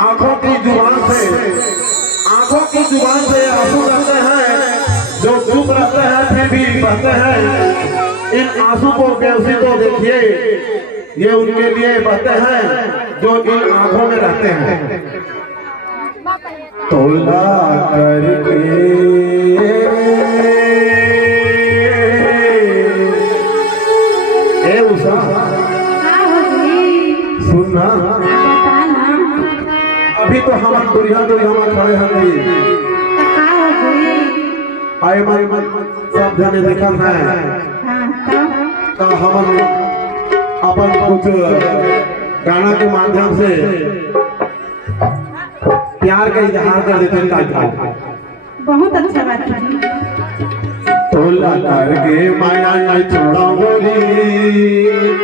आंखों की जुबान से आंसू रहते हैं, जो चुप रहते हैं फिर भी बहते हैं। इन आंसू को बेहोशी को देखिए, ये उनके लिए बहते हैं जो इन आंखों में रहते हैं। तोला करके सुनना, अभी तो हम दुनिया खड़े हैं, आए मन सब जने देखा है तो हम अपन कुछ गाना के माध्यम से प्यार का इजहार कर देते हैं। बहुत अच्छा बात है। तोला करके माया नहीं छोड़ा बोली,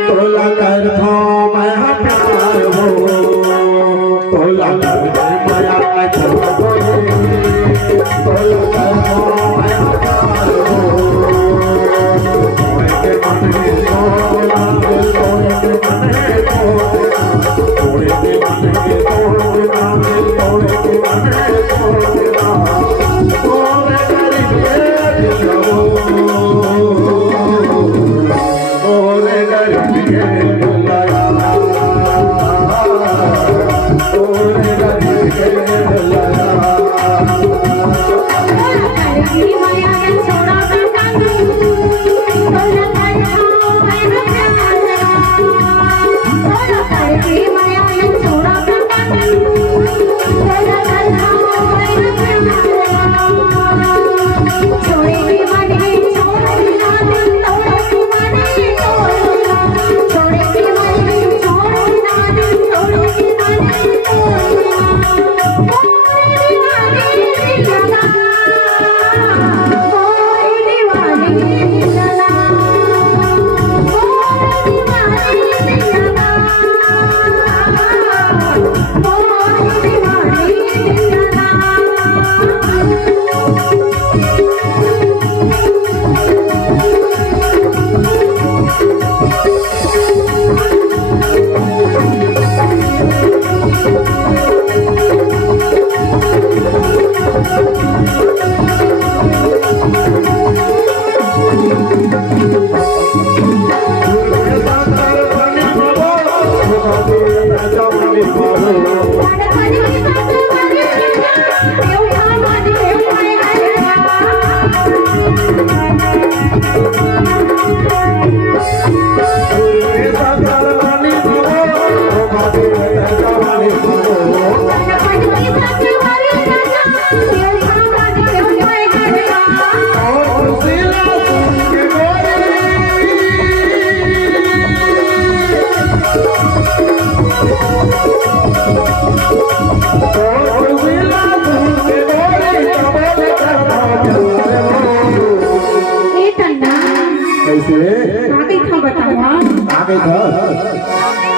तोला कर थो मैं प्यार हो, तोला करके माया नहीं छोड़ा बोली, तोला कर थो मैं प्यार हो। तोड़े के मन में तोड़ा, तोड़े के मन में तोड़ा, तोड़े के मन में तोड़ा, तोड़े के मन में तोड़ा, तोड़े करके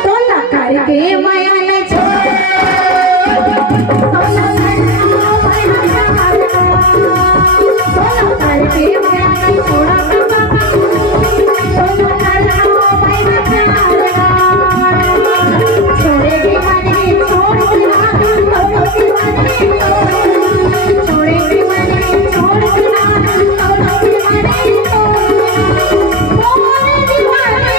तोला करके माया नहीं छोड़ा, तोला करके माया नहीं छोड़ा, छोड़ेगी मने छोड़ना, तोड़ोगी मने छोड़ेगी मने छोड़ना, तोड़ोगी मने मोरे दीवाने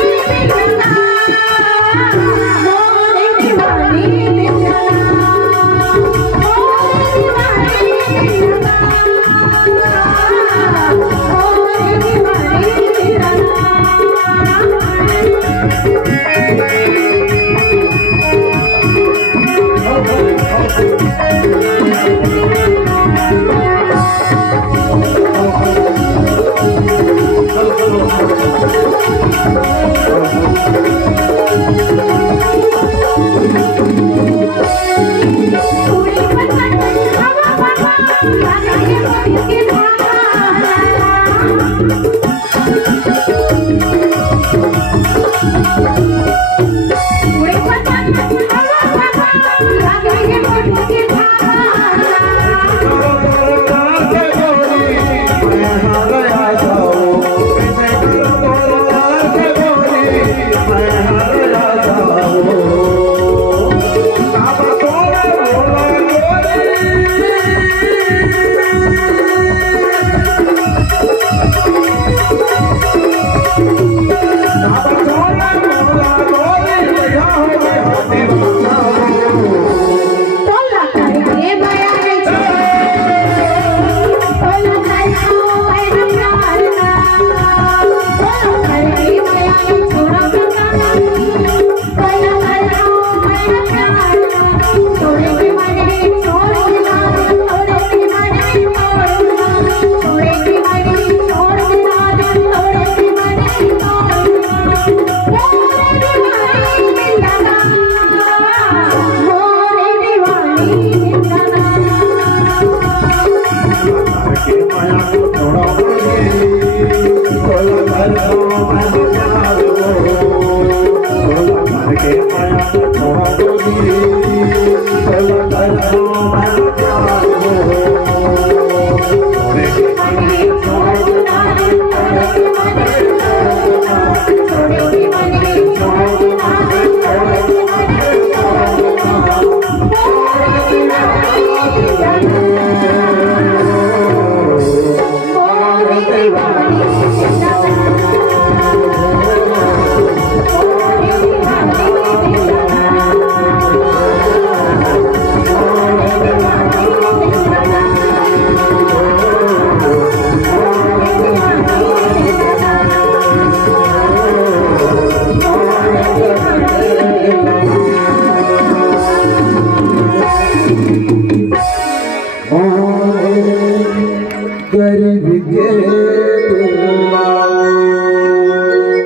डोली